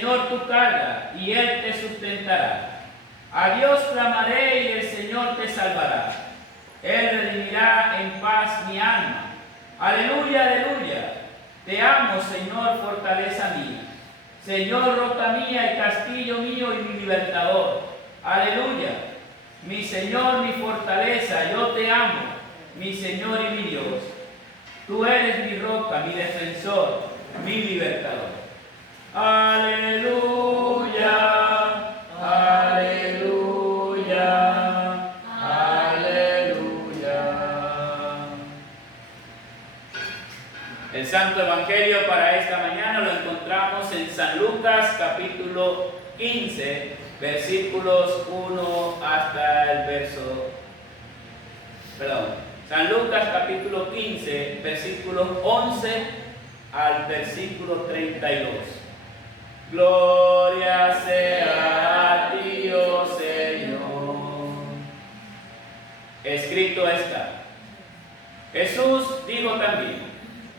Señor tu carga, y Él te sustentará. A Dios clamaré, y el Señor te salvará. Él redimirá en paz mi alma. Aleluya, aleluya. Te amo, Señor, fortaleza mía. Señor, roca mía y castillo mío y mi libertador. Aleluya. Mi Señor, mi fortaleza, yo te amo, mi Señor y mi Dios. Tú eres mi roca, mi defensor, mi libertador. Aleluya, aleluya, aleluya. El Santo Evangelio para esta mañana lo encontramos en San Lucas capítulo 15, versículos 1 hasta el verso... San Lucas capítulo 15, versículos 11 al versículo 32. Gloria sea a ti, oh Señor. Escrito está. Jesús dijo también: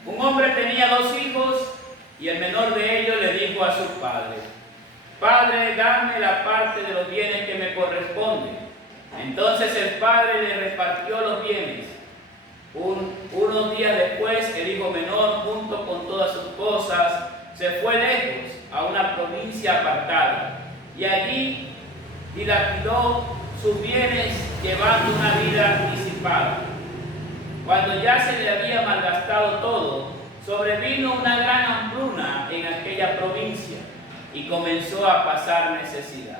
un hombre tenía 2 hijos, y el menor de ellos le dijo a su padre: Padre, dame la parte de los bienes que me corresponde. Entonces el padre le repartió los bienes. Unos días después, el hijo menor, junto con todas sus cosas, se fue lejos a una provincia apartada, y allí dilapidó sus bienes, llevando una vida disipada. Cuando ya se le había malgastado todo, sobrevino una gran hambruna en aquella provincia, y comenzó a pasar necesidad.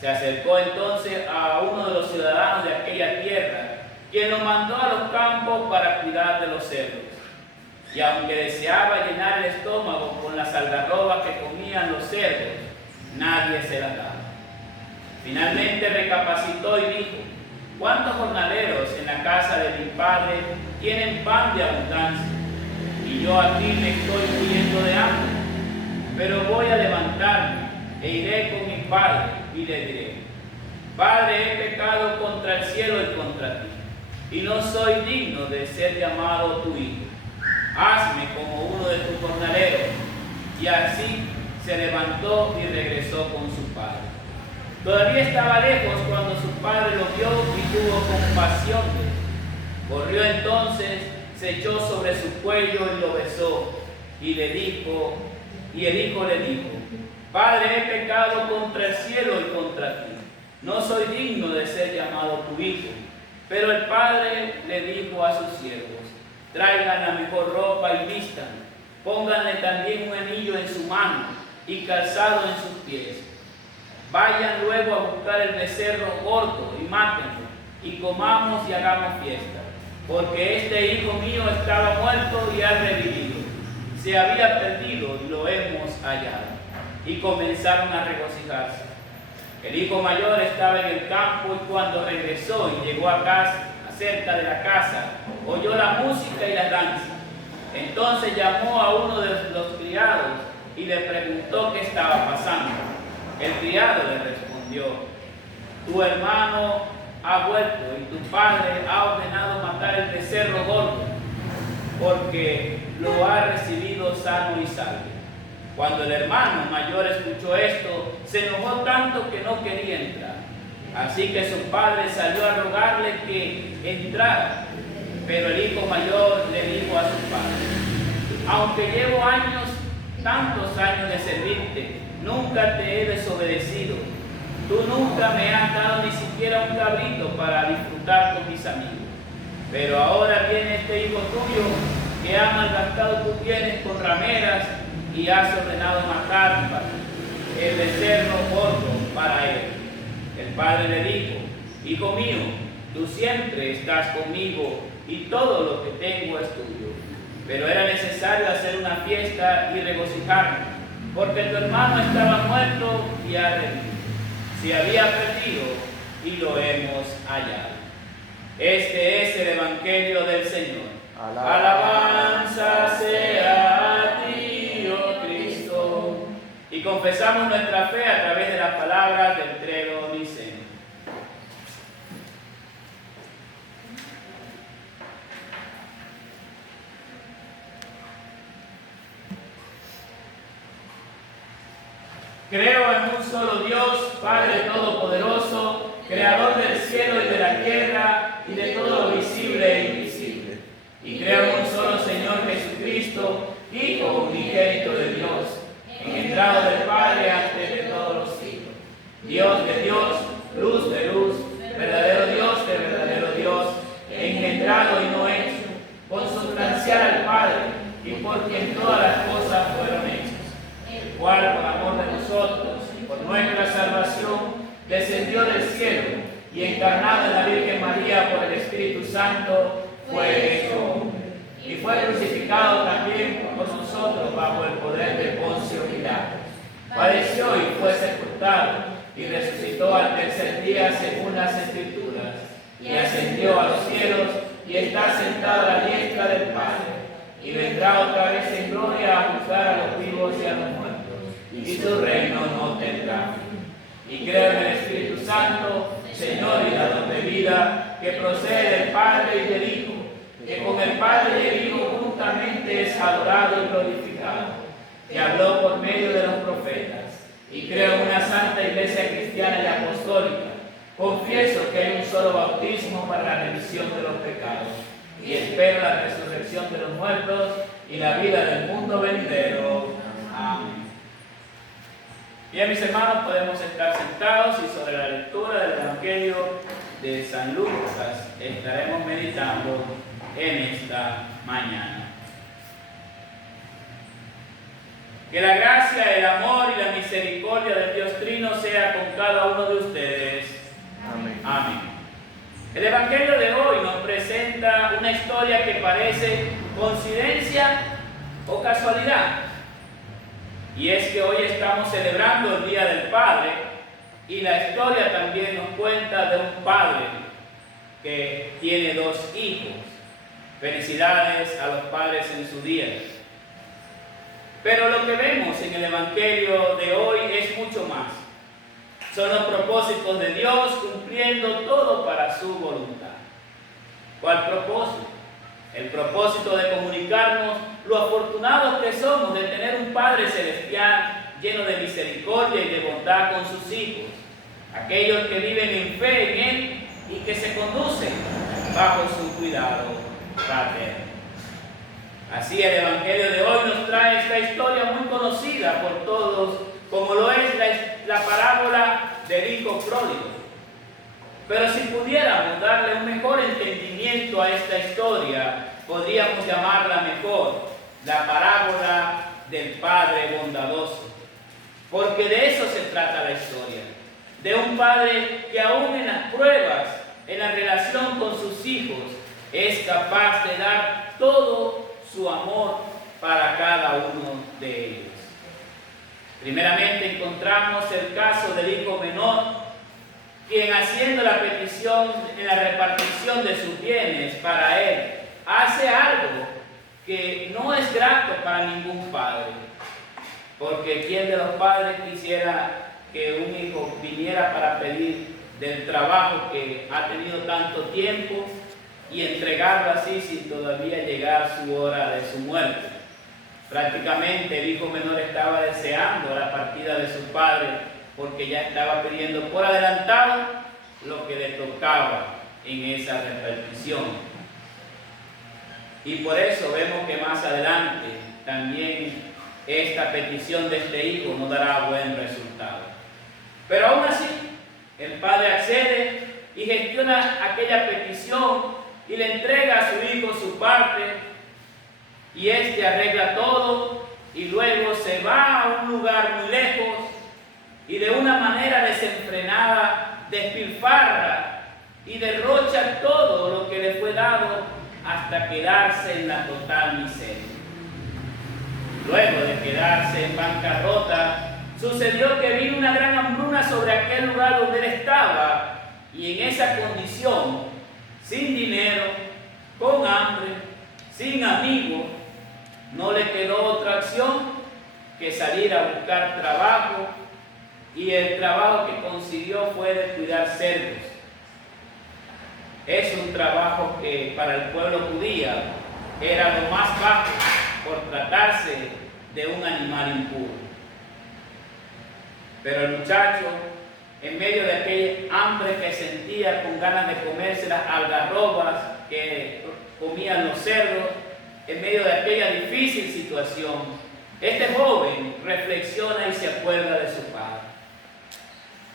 Se acercó entonces a uno de los ciudadanos de aquella tierra, quien lo mandó a los campos para cuidar de los cerdos. Y aunque deseaba llenar el estómago con las algarrobas que comían los cerdos, nadie se las daba. Finalmente recapacitó y dijo: ¿cuántos jornaleros en la casa de mi padre tienen pan de abundancia? Y yo aquí me estoy muriendo de hambre. Pero voy a levantarme e iré con mi padre y le diré: Padre, he pecado contra el cielo y contra ti, y no soy digno de ser llamado tu hijo. Hazme como uno de tus jornaleros. Y así se levantó y regresó con su padre. Todavía estaba lejos cuando su padre lo vio y tuvo compasión de él. Corrió entonces, se echó sobre su cuello y lo besó, y el hijo le dijo: Padre, he pecado contra el cielo y contra ti, no soy digno de ser llamado tu hijo. Pero el padre le dijo a sus siervos: traigan la mejor ropa y vístanlo, pónganle también un anillo en su mano y calzado en sus pies. Vayan luego a buscar el becerro gordo y mátenlo, y comamos y hagamos fiesta, porque este hijo mío estaba muerto y ha revivido, se había perdido y lo hemos hallado. Y comenzaron a regocijarse. El hijo mayor estaba en el campo, y cuando regresó y llegó a casa, cerca de la casa, oyó la música y la danza. Entonces llamó a uno de los criados y le preguntó qué estaba pasando. El criado le respondió: tu hermano ha vuelto y tu padre ha ordenado matar el becerro gordo, porque lo ha recibido sano y salvo. Cuando el hermano mayor escuchó esto, se enojó tanto que no quería entrar. Así que su padre salió a rogarle que entrara. Pero el hijo mayor le dijo a su padre: aunque llevo tantos años de servirte, nunca te he desobedecido. Tú nunca me has dado ni siquiera un cabrito para disfrutar con mis amigos. Pero ahora viene este hijo tuyo que ha malgastado tus bienes con rameras y has ordenado matar el becerro gordo para él. El padre le dijo: hijo mío, tú siempre estás conmigo y todo lo que tengo es tuyo. Pero era necesario hacer una fiesta y regocijarnos, porque tu hermano estaba muerto y ha revivido, se había perdido y lo hemos hallado. Este es el Evangelio del Señor. Alabanza sea a ti, oh Cristo. Y confesamos nuestra fe a través de las palabras del credo niceno. Creo en un solo Dios, Padre Todopoderoso, Creador del cielo y de la tierra y de todo lo visible e invisible. Y creo en un solo Señor Jesucristo, Hijo unigénito de Dios, engendrado del Padre antes de todos los siglos. Dios de Dios, luz de luz, verdadero Dios de verdadero Dios, engendrado y no hecho, consubstancial al Padre, y por quien todas las cosas fueron hechas, el cual por amor de nosotros y por nuestra salvación descendió del cielo y encarnado en la Virgen María por el Espíritu Santo fue hecho hombre y fue crucificado también por nosotros bajo el poder de Poncio Pilato. Padeció y fue sepultado y resucitó al tercer día según las Escrituras y ascendió a los cielos y está sentado a la diestra del Padre y vendrá otra vez en gloria a juzgar a los vivos y a los muertos, y su reino no tendrá fin. Y creo en el Espíritu Santo, Señor y dador de vida, que procede del Padre y del Hijo, que con el Padre y el Hijo juntamente es adorado y glorificado, que habló por medio de los profetas. Y creo en una santa Iglesia cristiana y apostólica. Confieso que hay un solo bautismo para la remisión de los pecados y espero la resurrección de los muertos y la vida del mundo venidero. Amén. Bien, mis hermanos, podemos estar sentados y sobre la lectura del Evangelio de San Lucas estaremos meditando en esta mañana. Que la gracia, el amor y la misericordia del Dios Trino sea con cada uno de ustedes. Amén. Amén. El Evangelio de hoy nos presenta una historia que parece coincidencia o casualidad. Y es que hoy estamos celebrando el Día del Padre y la historia también nos cuenta de un padre que tiene dos hijos. Felicidades a los padres en su día. Pero lo que vemos en el Evangelio de hoy es mucho más. Son los propósitos de Dios cumpliendo todo para su voluntad. ¿Cuál propósito? El propósito de comunicarnos lo afortunados que somos de tener un Padre Celestial lleno de misericordia y de bondad con sus hijos, aquellos que viven en fe en Él y que se conducen bajo su cuidado paterno. Así el Evangelio de hoy nos trae esta historia muy conocida por todos, como lo es la parábola del hijo pródigo. Pero si pudiéramos darle un mejor entendimiento a esta historia, podríamos llamarla mejor la parábola del Padre bondadoso. Porque de eso se trata la historia. De un padre que aún en las pruebas, en la relación con sus hijos, es capaz de dar todo su amor para cada uno de ellos. Primeramente encontramos el caso del hijo menor, quien haciendo la petición en la repartición de sus bienes para él, hace algo que no es grato para ningún padre. Porque ¿quién de los padres quisiera que un hijo viniera para pedir del trabajo que ha tenido tanto tiempo y entregarlo así sin todavía llegar su hora de su muerte? Prácticamente el hijo menor estaba deseando la partida de su padre porque ya estaba pidiendo por adelantado lo que le tocaba en esa repartición. Y por eso vemos que más adelante también esta petición de este hijo no dará buen resultado. Pero aún así, el padre accede y gestiona aquella petición y le entrega a su hijo su parte, y este arregla todo y luego se va a un lugar muy lejos y de una manera desenfrenada despilfarra y derrocha todo lo que le fue dado hasta quedarse en la total miseria. Luego de quedarse en bancarrota, sucedió que vino una gran hambruna sobre aquel lugar donde él estaba, y en esa condición, sin dinero, con hambre, sin amigos, no le quedó otra opción que salir a buscar trabajo, y el trabajo que consiguió fue de cuidar cerdos. Es un trabajo que para el pueblo judío era lo más bajo por tratarse de un animal impuro. Pero el muchacho, en medio de aquel hambre que sentía, con ganas de comerse las algarrobas que comían los cerdos, en medio de aquella difícil situación, este joven reflexiona y se acuerda de su padre,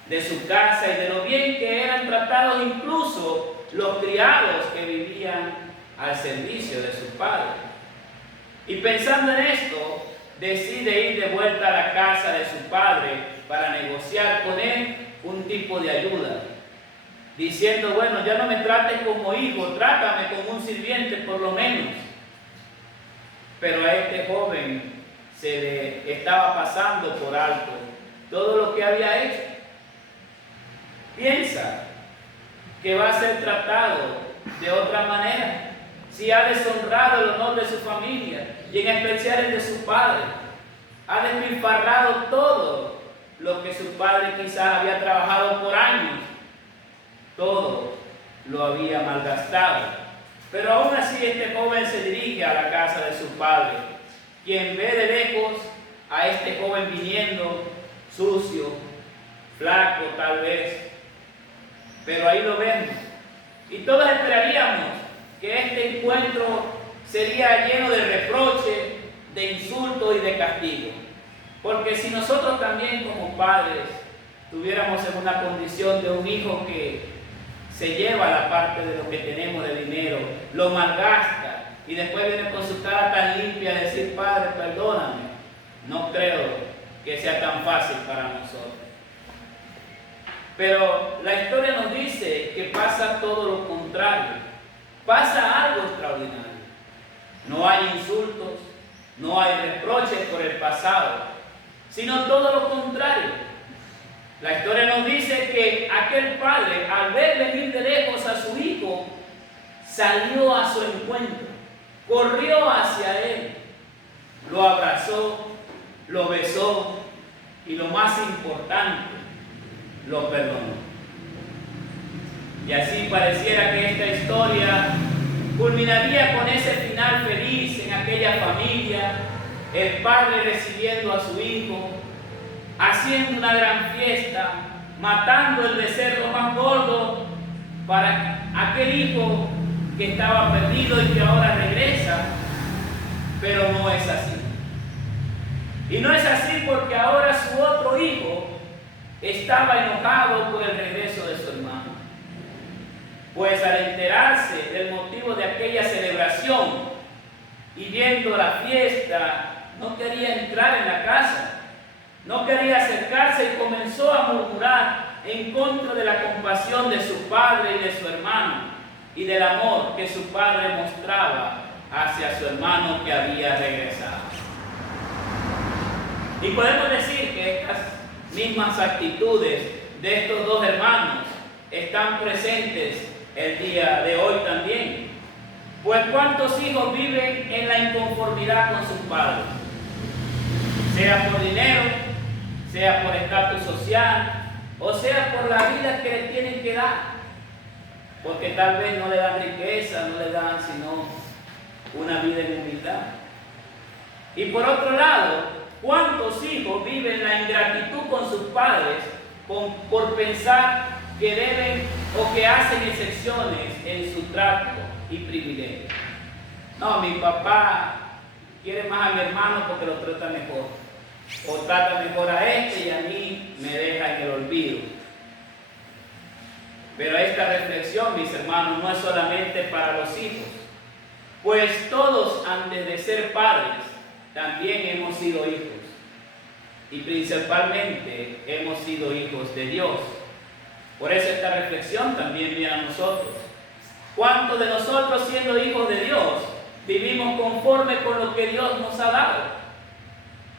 de su casa y de lo bien que eran tratados incluso los criados que vivían al servicio de su padre. Y pensando en esto, decide ir de vuelta a la casa de su padre para negociar con él un tipo de ayuda, diciendo: bueno, ya no me trates como hijo, trátame como un sirviente por lo menos. Pero a este joven se le estaba pasando por alto todo lo que había hecho. Piensa que va a ser tratado de otra manera, si ha deshonrado el honor de su familia y en especial el de su padre. Ha despilfarrado todo lo que su padre quizás había trabajado por años. Todo lo había malgastado. Pero aún así este joven se dirige a la casa de su padre, quien ve de lejos a este joven viniendo sucio, flaco tal vez, pero ahí lo vemos. Y todos esperaríamos que este encuentro sería lleno de reproche, de insulto y de castigo. Porque si nosotros también como padres tuviéramos en una condición de un hijo que se lleva la parte de lo que tenemos de dinero, lo malgasta y después viene con su cara tan limpia a decir: padre, perdóname, no creo que sea tan fácil para nosotros. Pero la historia nos dice que pasa todo lo contrario, pasa algo extraordinario. No hay insultos, no hay reproches por el pasado, sino todo lo contrario. La historia nos dice que aquel padre, al ver venir de lejos a su hijo, salió a su encuentro, corrió hacia él, lo abrazó, lo besó y lo más importante, lo perdonó. Y así pareciera que esta historia culminaría con ese final feliz en aquella familia, el padre recibiendo a su hijo, haciendo una gran fiesta, matando el becerro más gordo para aquel hijo que estaba perdido y que ahora regresa. Pero no es así. Y no es así porque ahora su otro hijo estaba enojado por el regreso de su hermano. Pues al enterarse del motivo de aquella celebración y viendo la fiesta, no quería entrar en la casa. No quería acercarse y comenzó a murmurar en contra de la compasión de su padre y de su hermano y del amor que su padre mostraba hacia su hermano que había regresado. Y podemos decir que estas mismas actitudes de estos dos hermanos están presentes el día de hoy también. Pues ¿cuántos hijos viven en la inconformidad con sus padres? Sea por dinero, sea por estatus social, o sea por la vida que le tienen que dar, porque tal vez no le dan riqueza, no le dan sino una vida en humildad. Y por otro lado, ¿cuántos hijos viven la ingratitud con sus padres por pensar que deben o que hacen excepciones en su trato y privilegio? No, mi papá quiere más a mi hermano porque lo trata mejor, o trata mejor a este y a mí me deja en el olvido. Pero esta reflexión, mis hermanos, no es solamente para los hijos, pues todos antes de ser padres también hemos sido hijos, y principalmente hemos sido hijos de Dios. Por eso esta reflexión también viene a nosotros. ¿Cuántos de nosotros, siendo hijos de Dios, vivimos conforme con lo que Dios nos ha dado?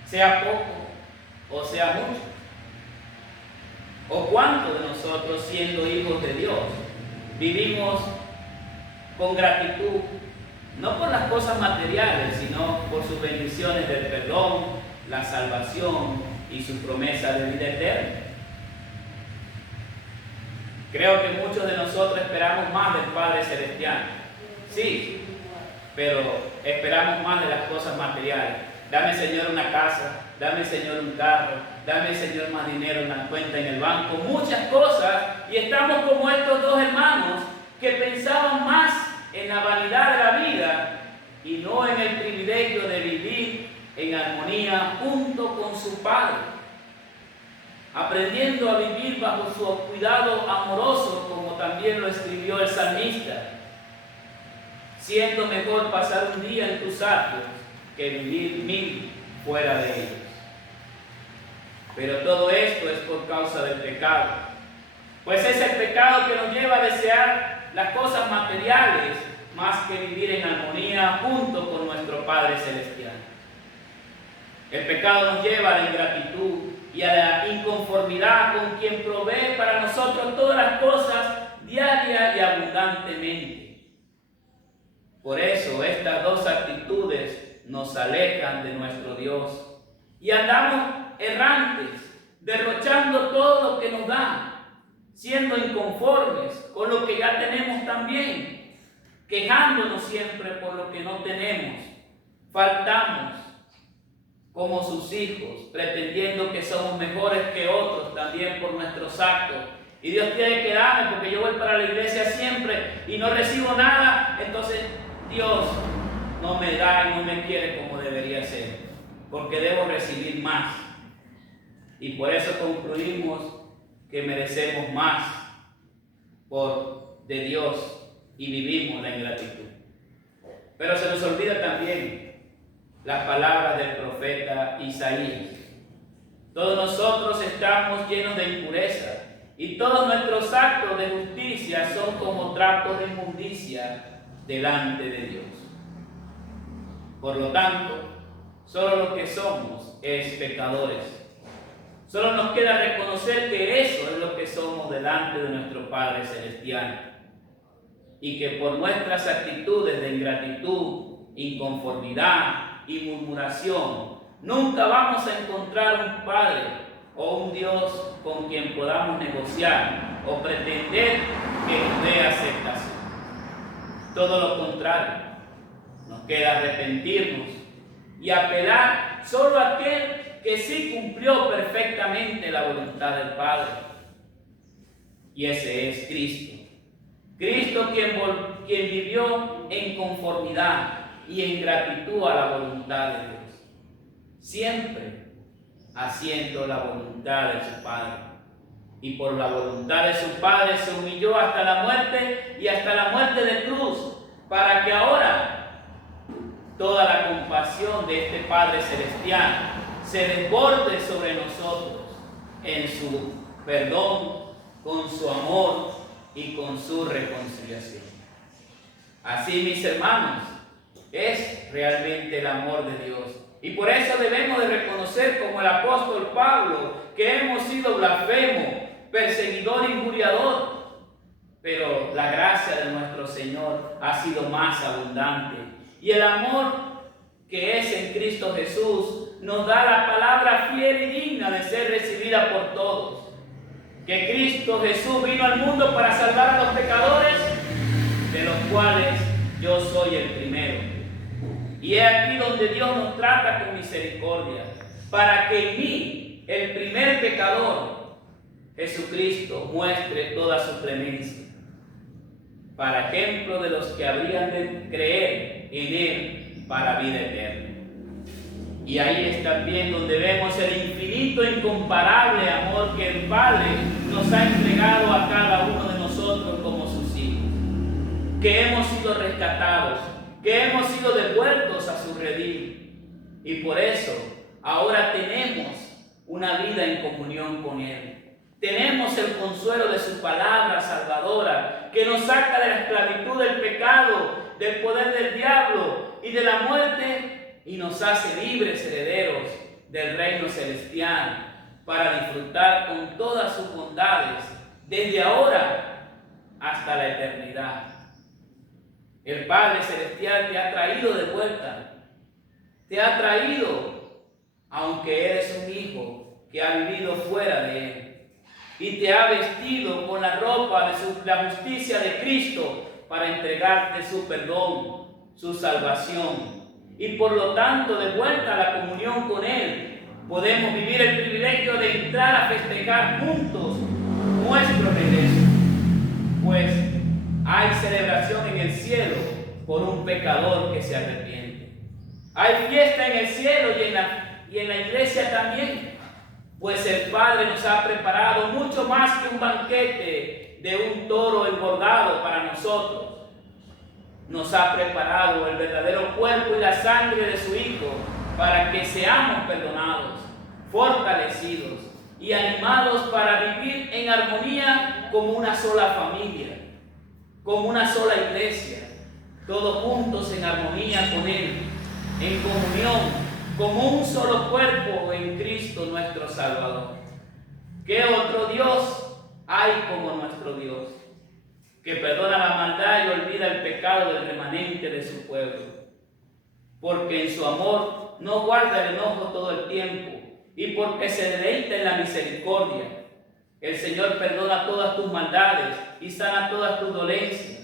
Sea poco o sea mucho. ¿O cuántos de nosotros, siendo hijos de Dios, vivimos con gratitud, no por las cosas materiales, sino por sus bendiciones del perdón, la salvación y su promesa de vida eterna? Creo que muchos de nosotros esperamos más del Padre Celestial. Sí, pero esperamos más de las cosas materiales. Dame, Señor, una casa, dame, Señor, un carro, dame, Señor, más dinero en la cuenta, en el banco, muchas cosas, y estamos como estos dos hermanos que pensaban más en la vanidad de la vida y no en el privilegio de vivir en armonía junto con su Padre, aprendiendo a vivir bajo su cuidado amoroso, como también lo escribió el salmista, siendo mejor pasar un día en tus atrios que vivir 1000 fuera de ellos. Pero todo esto es por causa del pecado, pues es el pecado que nos lleva a desear las cosas materiales más que vivir en armonía junto con nuestro Padre Celestial. El pecado nos lleva a la ingratitud y a la inconformidad con quien provee para nosotros todas las cosas diaria y abundantemente. Por eso estas dos actitudes nos alejan de nuestro Dios y andamos errantes, derrochando todo lo que nos da, siendo inconformes con lo que ya tenemos también, quejándonos siempre por lo que no tenemos, faltamos como sus hijos, pretendiendo que somos mejores que otros también por nuestros actos. Y Dios tiene que darme porque yo voy para la iglesia siempre y no recibo nada, entonces Dios no me da y no me quiere como debería ser, porque debo recibir más. Y por eso concluimos que merecemos más de Dios y vivimos la ingratitud. Pero se nos olvida también las palabras del profeta Isaías. Todos nosotros estamos llenos de impureza y todos nuestros actos de justicia son como trapos de inmundicia delante de Dios. Por lo tanto, solo lo que somos es pecadores. Solo nos queda reconocer que eso es lo que somos delante de nuestro Padre Celestial y que por nuestras actitudes de ingratitud, inconformidad y murmuración nunca vamos a encontrar un Padre o un Dios con quien podamos negociar o pretender que nos dé aceptación. Todo lo contrario, nos queda arrepentirnos y apelar solo a aquel que sí cumplió perfectamente la voluntad del Padre. Y ese es Cristo. Cristo quien vivió en conformidad y en gratitud a la voluntad de Dios, siempre haciendo la voluntad de su Padre. Y por la voluntad de su Padre se humilló hasta la muerte y hasta la muerte de cruz, para que ahora toda la compasión de este Padre Celestial se desborde sobre nosotros en su perdón, con su amor y con su reconciliación. Así, mis hermanos, es realmente el amor de Dios. Y por eso debemos de reconocer, como el apóstol Pablo, que hemos sido blasfemo, perseguidor, injuriador, pero la gracia de nuestro Señor ha sido más abundante. Y el amor que es en Cristo Jesús nos da la palabra fiel y digna de ser recibida por todos. Que Cristo Jesús vino al mundo para salvar a los pecadores, de los cuales yo soy el primero. Y es aquí donde Dios nos trata con misericordia, para que en mí, el primer pecador, Jesucristo muestre toda su clemencia, para ejemplo de los que habrían de creer en Él para vida eterna. Y ahí es también donde vemos el infinito e incomparable amor que el Padre nos ha entregado a cada uno de nosotros como sus hijos, que hemos sido rescatados, que hemos sido devueltos a su redil, y por eso ahora tenemos una vida en comunión con Él. Tenemos el consuelo de su palabra salvadora, que nos saca de la esclavitud del pecado, del poder del diablo y de la muerte, y nos hace libres herederos del reino celestial, para disfrutar con todas sus bondades desde ahora hasta la eternidad. El Padre Celestial te ha traído de vuelta, te ha traído, aunque eres un hijo que ha vivido fuera de Él, y te ha vestido con la ropa de la justicia de Cristo para entregarte su perdón, su salvación, y por lo tanto de vuelta a la comunión con Él, podemos vivir el privilegio de entrar a festejar juntos nuestro regreso, pues hay celebración en el cielo por un pecador que se arrepiente. Hay fiesta en el cielo y en la iglesia también, pues el Padre nos ha preparado mucho más que un banquete de un toro engordado para nosotros. Nos ha preparado el verdadero cuerpo y la sangre de su Hijo para que seamos perdonados, fortalecidos y animados para vivir en armonía como una sola familia, como una sola iglesia, todos juntos en armonía con Él, en comunión, como un solo cuerpo en Cristo nuestro Salvador. ¿Qué otro Dios hay como nuestro Dios, que perdona la maldad y olvida el pecado del remanente de su pueblo? Porque en su amor no guarda el enojo todo el tiempo, y porque se deleita en la misericordia. El Señor perdona todas tus maldades y sana todas tus dolencias.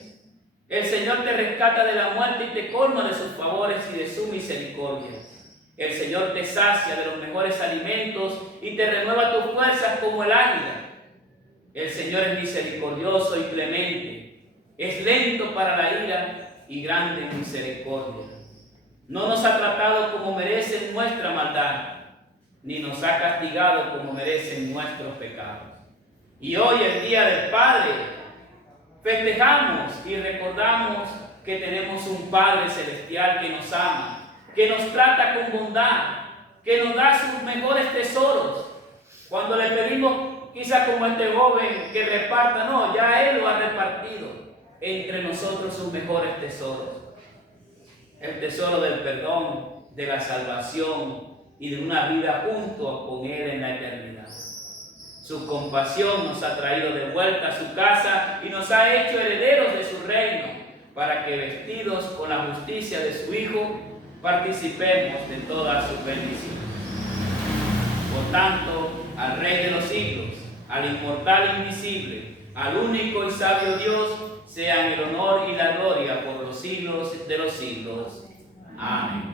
El Señor te rescata de la muerte y te colma de sus favores y de su misericordia. El Señor te sacia de los mejores alimentos y te renueva tus fuerzas como el águila. El Señor es misericordioso y clemente, es lento para la ira y grande en misericordia. No nos ha tratado como merecen nuestra maldad, ni nos ha castigado como merecen nuestros pecados. Y hoy, el Día del Padre, festejamos y recordamos que tenemos un Padre celestial que nos ama, que nos trata con bondad, que nos da sus mejores tesoros. Cuando le pedimos, quizás como este joven, que reparta, no, ya Él lo ha repartido entre nosotros sus mejores tesoros. El tesoro del perdón, de la salvación y de una vida junto con Él en la eternidad. Su compasión nos ha traído de vuelta a su casa y nos ha hecho herederos de su reino, para que, vestidos con la justicia de su Hijo, participemos de todas sus bendiciones. Por tanto, al Rey de los siglos, al inmortal invisible, al único y sabio Dios, sean el honor y la gloria por los siglos de los siglos. Amén.